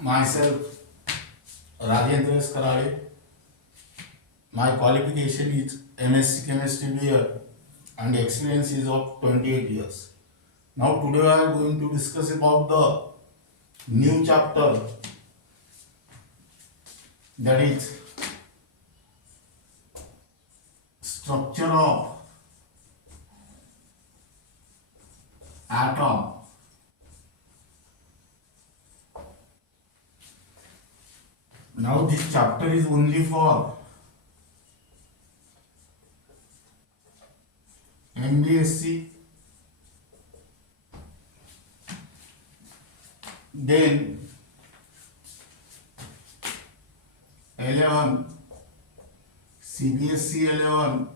Myself, Rajendra S. Karade. My qualification is MSc Chemistry BA and experience is of 28 years. Now today I am going to discuss about the new chapter, that is structure of atom. Now this chapter is only for MBSE, then 11 CBSE 11,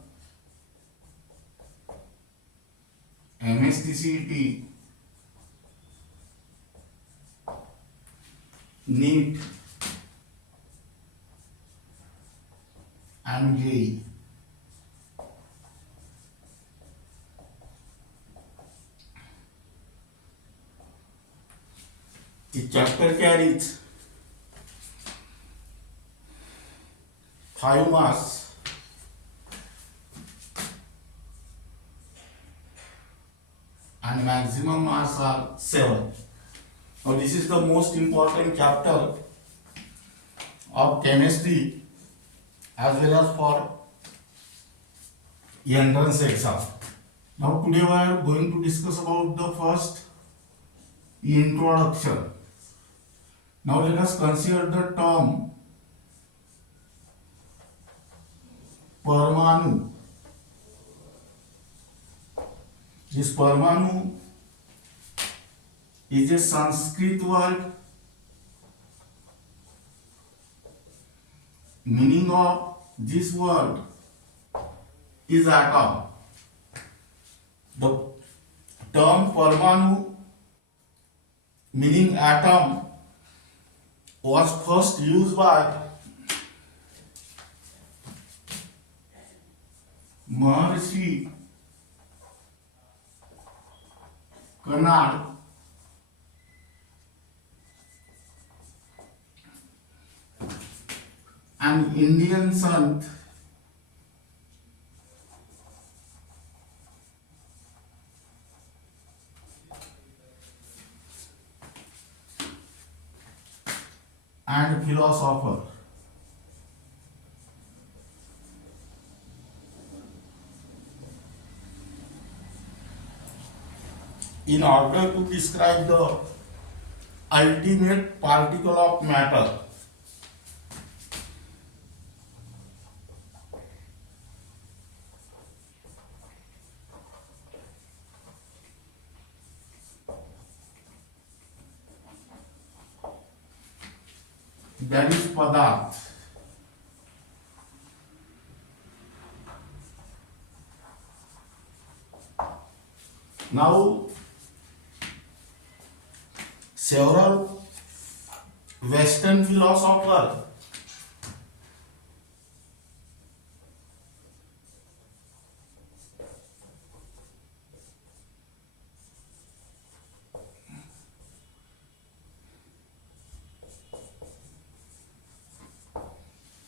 MHTCET, NEET and JEE. The chapter carries 5 marks and maximum marks are 7. Now this is the most important chapter of chemistry as well as for entrance exam. Now today we are going to discuss about the first introduction. Now let us consider the term परमाणु. This परमाणु is a Sanskrit word meaning of this word is atom. The term परमाणु meaning atom was first used by Maharishi Kannad an Indian Sant and philosopher. In order to describe the ultimate particle of matter, that is padarth. Now several Western philosophers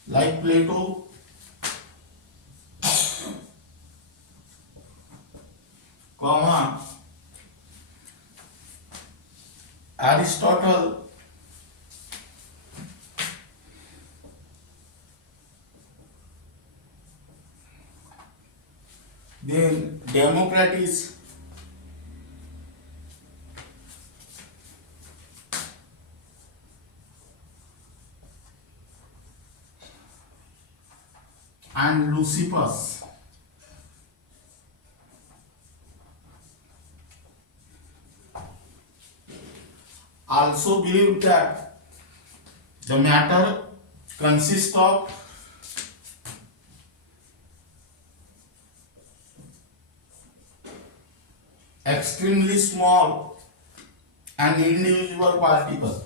like Plato, Aristotle, then Democritus, and Leucippus. Also believed that the matter consists of extremely small and indivisible particles.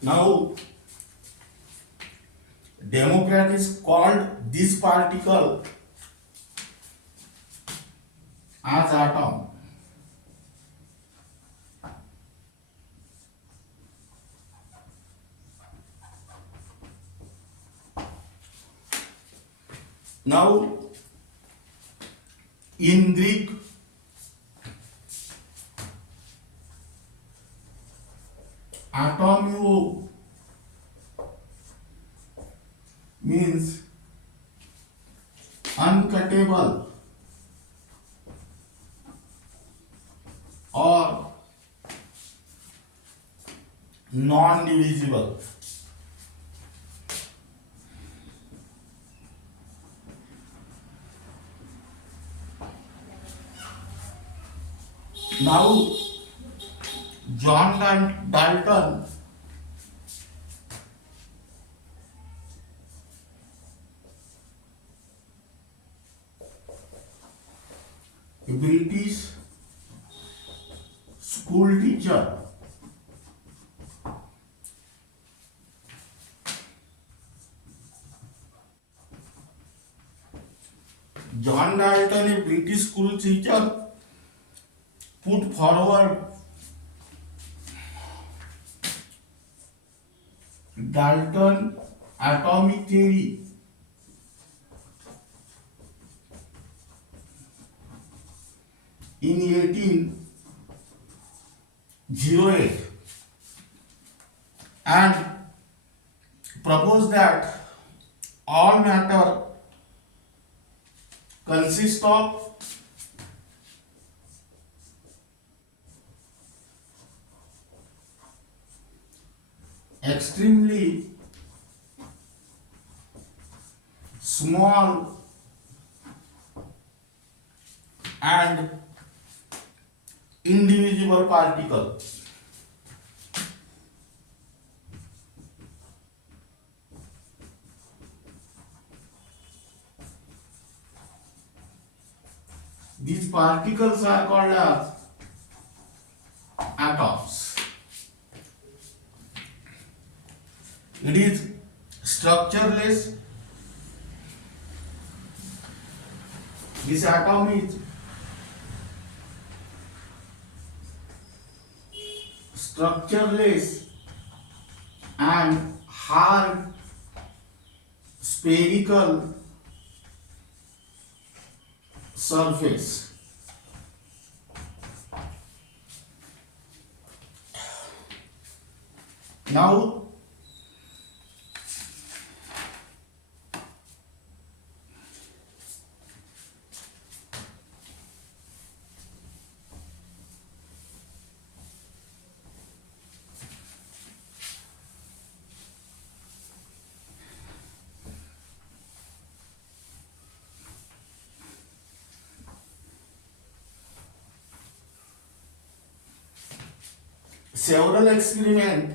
Now, Democrat is called this particle as atom. Now, in Greek, atomio means uncuttable or non-divisible. Now, John Dalton a British school teacher, John Dalton, a British school teacher, put forward Dalton atomic theory in 1808 and proposed that all matter consists of extremely small and indivisible particle. These particles are called as atoms. It is structureless. This atom is structureless and hard spherical surface. Now, several experiments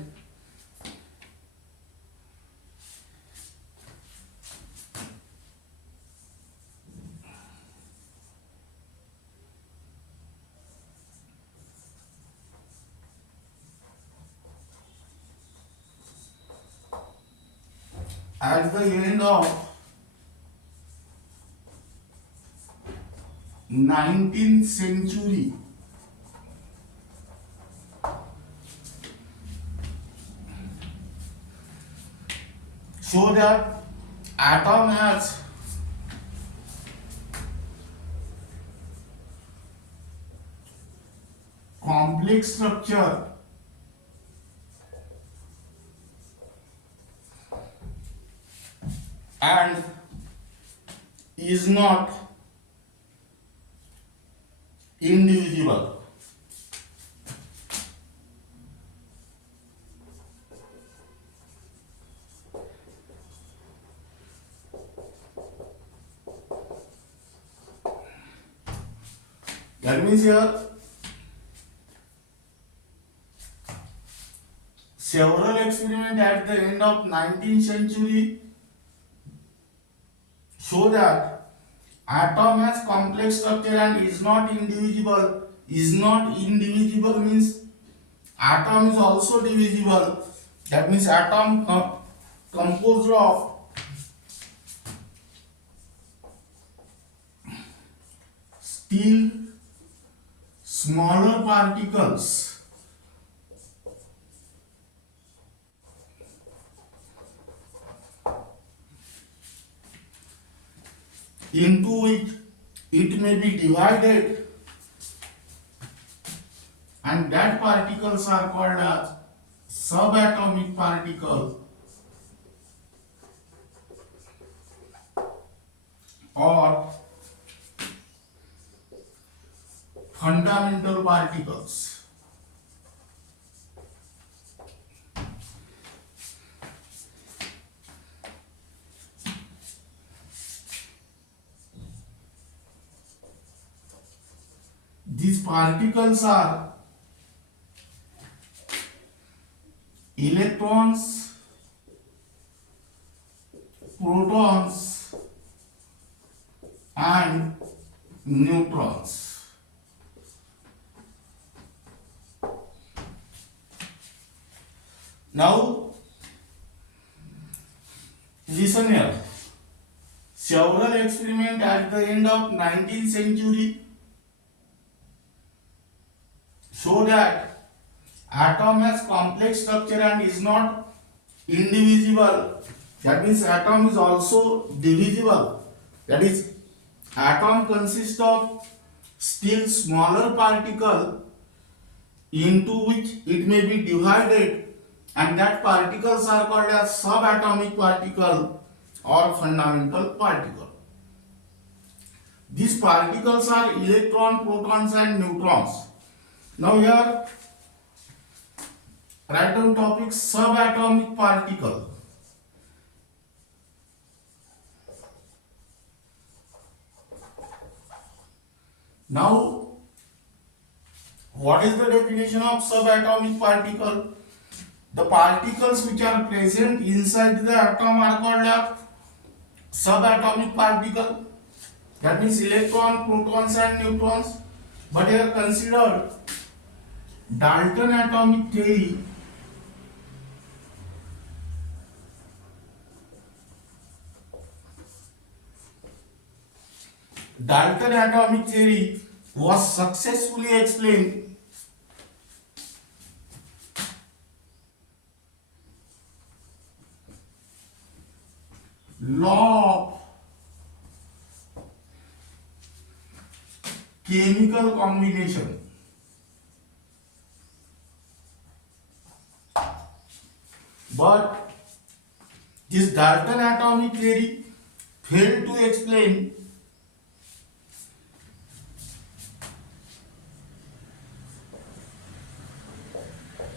at the end of 19th century show that atom has complex structure and is not indivisible. That means here several experiments at the end of 19th century show that atom has complex structure and is not indivisible. Is not indivisible means atom is also divisible. That means atom composed of still smaller particles into which it may be divided, and that particles are called as subatomic particles or fundamental particles. These particles are electrons, protons, and neutrons. Now, listen here. Several experiments at the end of 19th century show that atom has complex structure and is not indivisible. That means atom is also divisible. That is, atom consists of still smaller particle into which it may be divided, and that particles are called as subatomic particle or fundamental particle. These particles are electron, protons, and neutrons. Now here, write down topic subatomic particle. Now, what is the definition of subatomic particle? The particles which are present inside the atom are called a subatomic particle. That means electron, protons, and neutrons. But here consider Dalton atomic theory. Dalton atomic theory was successfully explained law of chemical combination. But this Dalton atomic theory failed to explain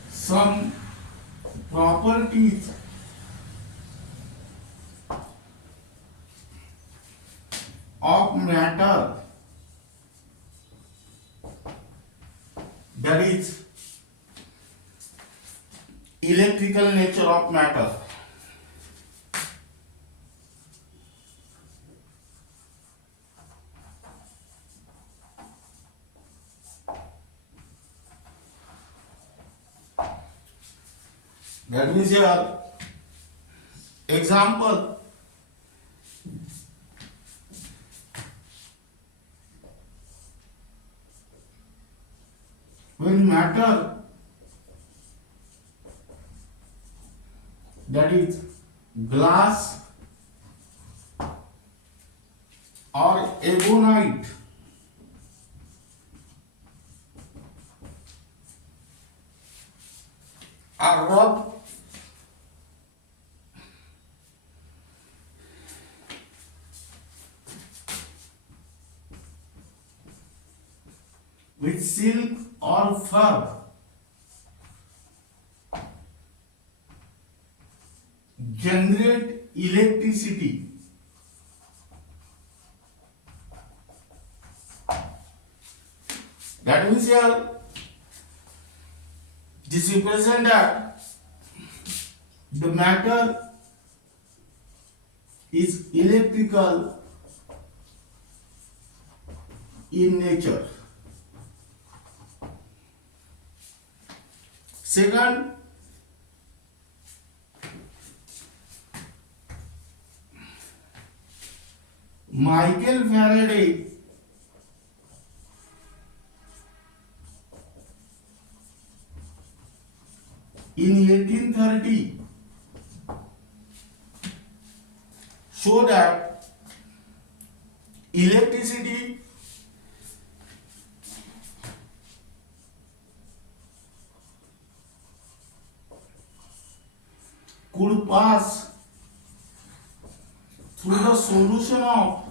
some properties of matter, that is electrical nature of matter. That means here, example, when matter, that is glass or ebonite, are rubbed with silk or fur, generate electricity. That means here, this represents that the matter is electrical in nature. Second, Michael Faraday in 1830 showed that electricity could pass through the solution of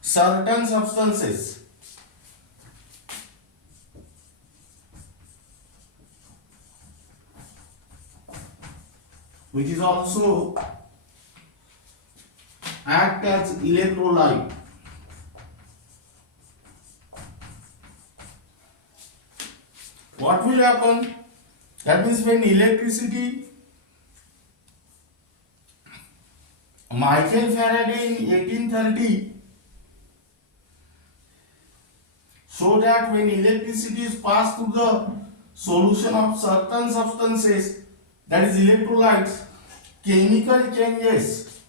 certain substances which is also act as electrolyte. What will happen? That means when electricity, Michael Faraday in 1830 showed that when electricity is passed through the solution of certain substances, that is electrolytes, chemical changes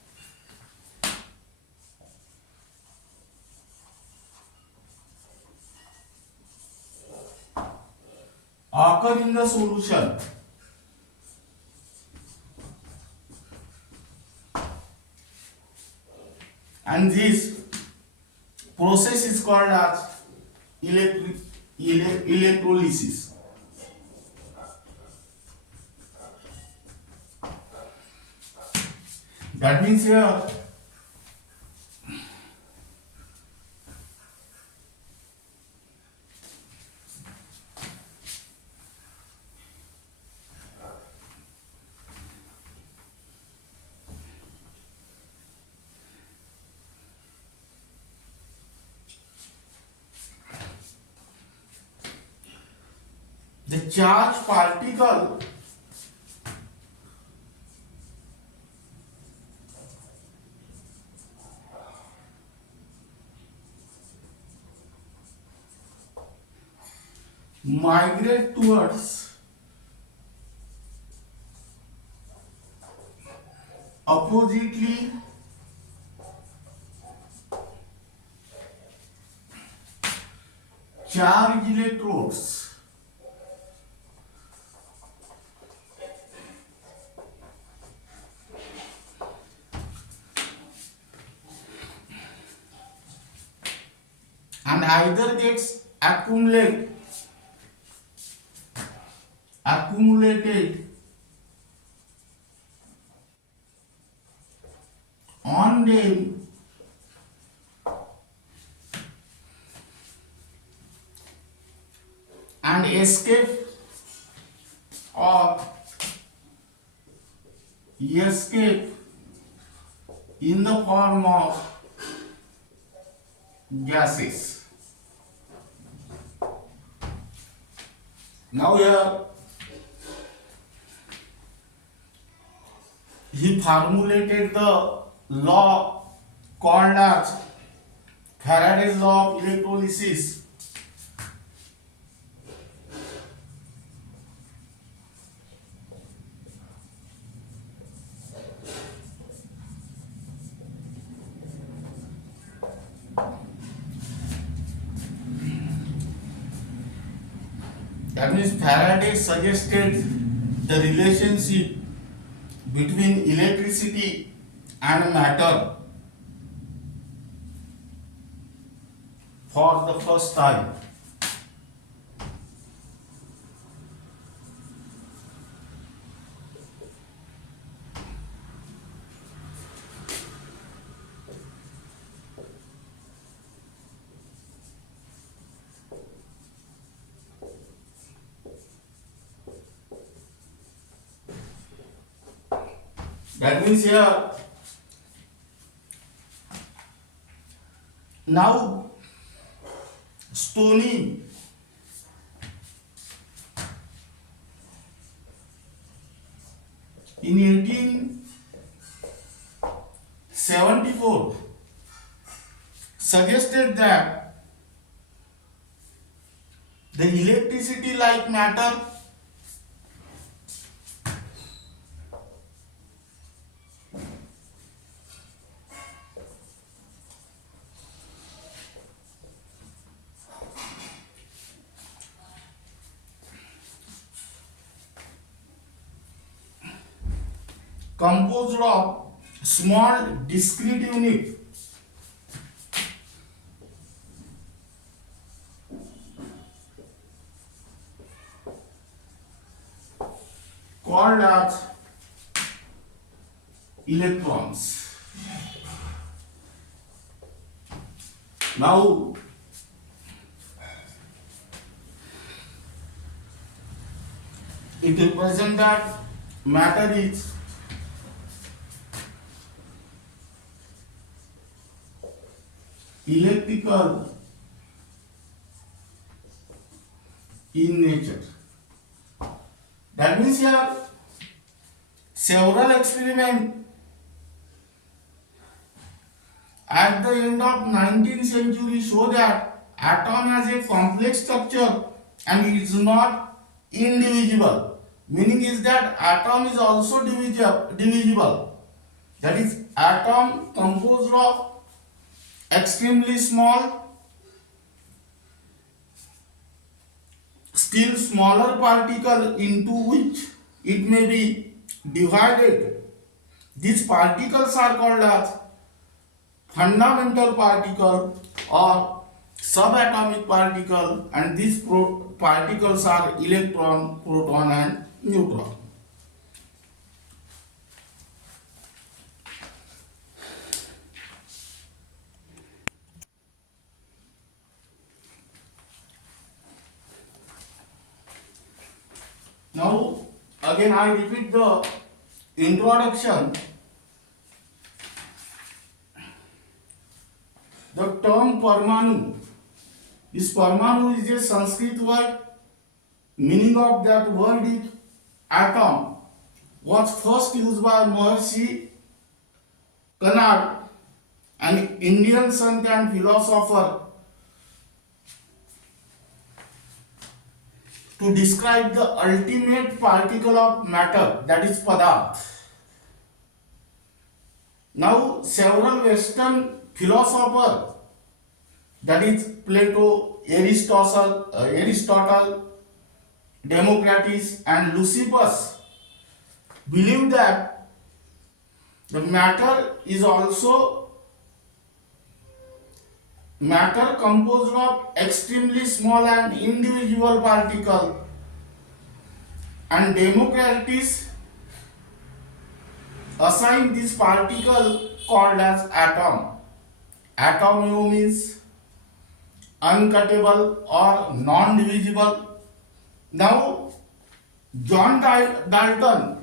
occur in the solution. And this process is called as electrolysis. That means here the charged particle migrate towards oppositely charged electrodes and either gets accumulated on them and escape in the form of gases. Now here he formulated the law called as Faraday's law of electrolysis. That means Faraday suggested the relationship between electricity and matter for the first time. That means here now Stoney in 1874 suggested that the electricity like matter composed of small discrete unit called as electrons. Now, it represents that matter is electrical in nature. That means here several experiments at the end of 19th century show that atom has a complex structure and it is not indivisible. Meaning is that atom is also divisible. That is, atom composed of extremely small, still smaller particle into which it may be divided. These particles are called as fundamental particle or subatomic particle, and these particles are electron, proton and neutron. Now again I repeat the introduction. The term Parmanu, this Parmanu is a Sanskrit word. Meaning of that word is atom. Was first used by Maharishi Kannad, an Indian sant and philosopher, to describe the ultimate particle of matter, that is Padarth. Now several Western philosophers, that is Plato, Aristotle, Democritus and Leucippus, believe that the matter is also matter composed of extremely small and indivisible particle, and Democritus assigned this particle called as atom. Atom means uncuttable or non-divisible. Now John Dalton,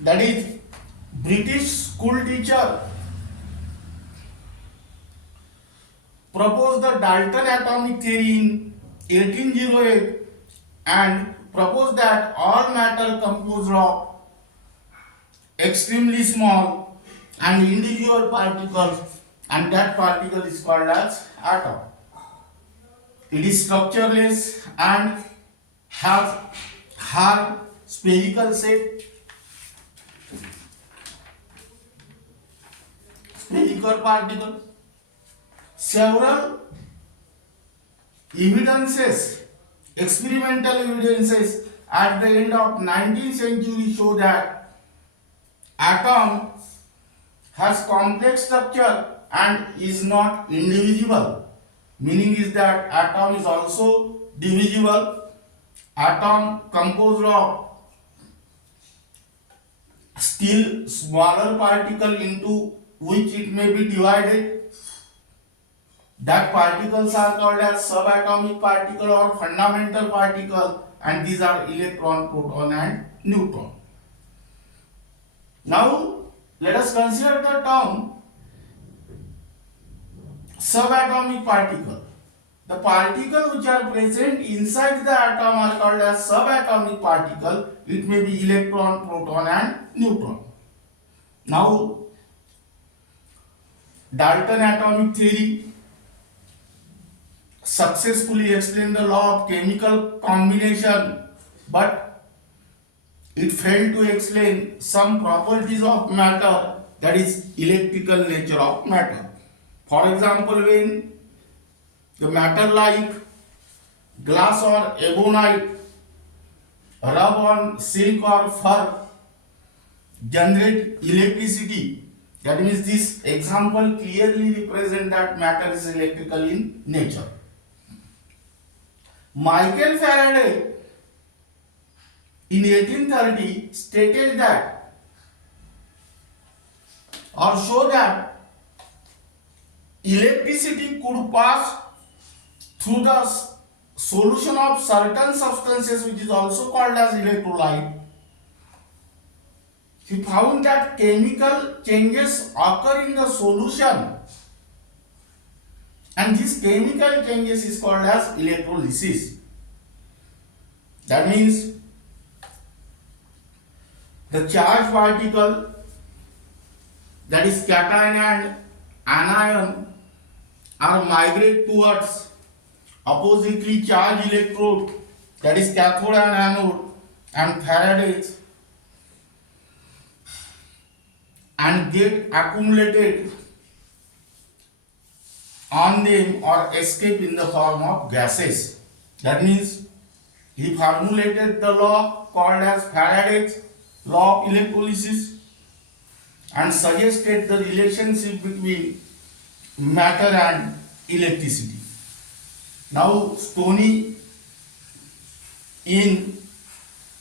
that is British school teacher, proposed the Dalton atomic theory in 1808 and proposed that all matter composed of extremely small and individual particles, and that particle is called as atom. It is structureless and has hard spherical shape. Spherical particle. Several evidences, experimental evidences at the end of 19th century show that atom has complex structure and is not indivisible. Meaning is that atom is also divisible. Atom composed of still smaller particle into which it may be divided. That particles are called as subatomic particle or fundamental particle, and these are electron, proton and neutron. Now let us consider the term subatomic particle. The particles which are present inside the atom are called as subatomic particle. It may be electron, proton and neutron. Now Dalton atomic theory successfully explained the law of chemical combination, but it failed to explain some properties of matter, that is electrical nature of matter. For example, when the matter like glass or ebonite, rub on silk or fur, generate electricity. That means this example clearly represents that matter is electrical in nature. Michael Faraday in 1830 stated that or show that electricity could pass through the solution of certain substances, which is also called as electrolyte. He found that chemical changes occur in the solution, and this chemical changes is called as electrolysis. That means the charged particle, that is cation and anion, are migrate towards oppositely charged electrode, that is cathode and anode, and Faraday's, and get accumulated on them or escape in the form of gases. That means he formulated the law called as Faraday's law of electrolysis and suggested the relationship between matter and electricity. Now Stoney in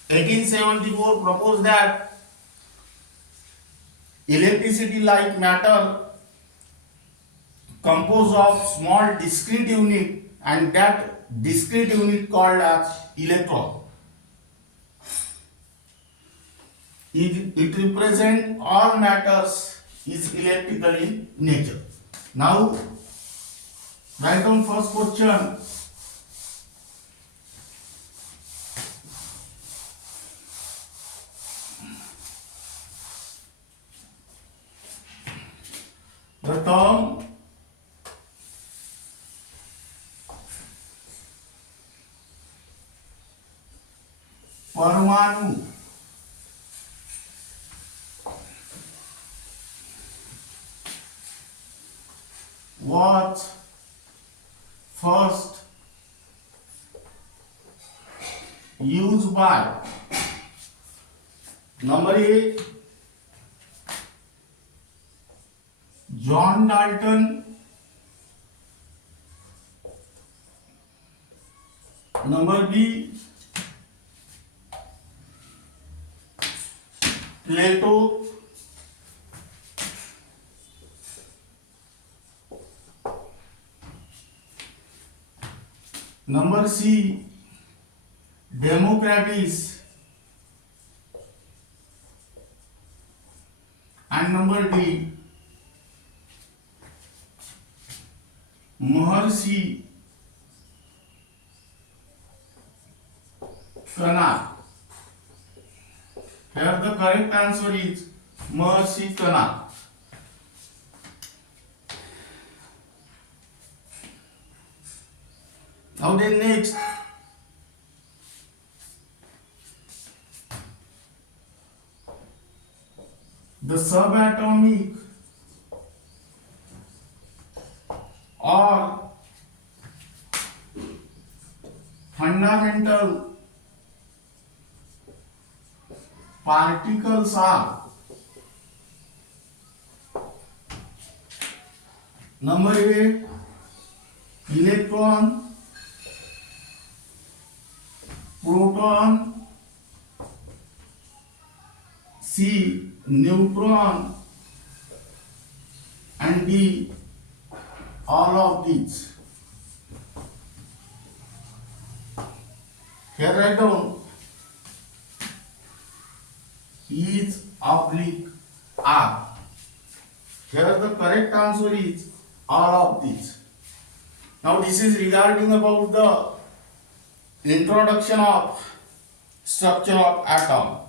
1874 proposed that electricity, like matter, composed of small discrete unit, and that discrete unit called as electron. It represents all matters is electrical in nature. Now write down first question. The term Parmanu was first used by number A, John Dalton, number B, Plato, number C, Democritus, and number D, Maharishi Kana. Here the correct answer is Maharishi Kana. Now then next, the subatomic or fundamental particles are number A, electron, proton, C, neutron, and D, all of these. Here write down is oblique R. Here the correct answer is all of these. Now this is regarding about the introduction of structure of atom.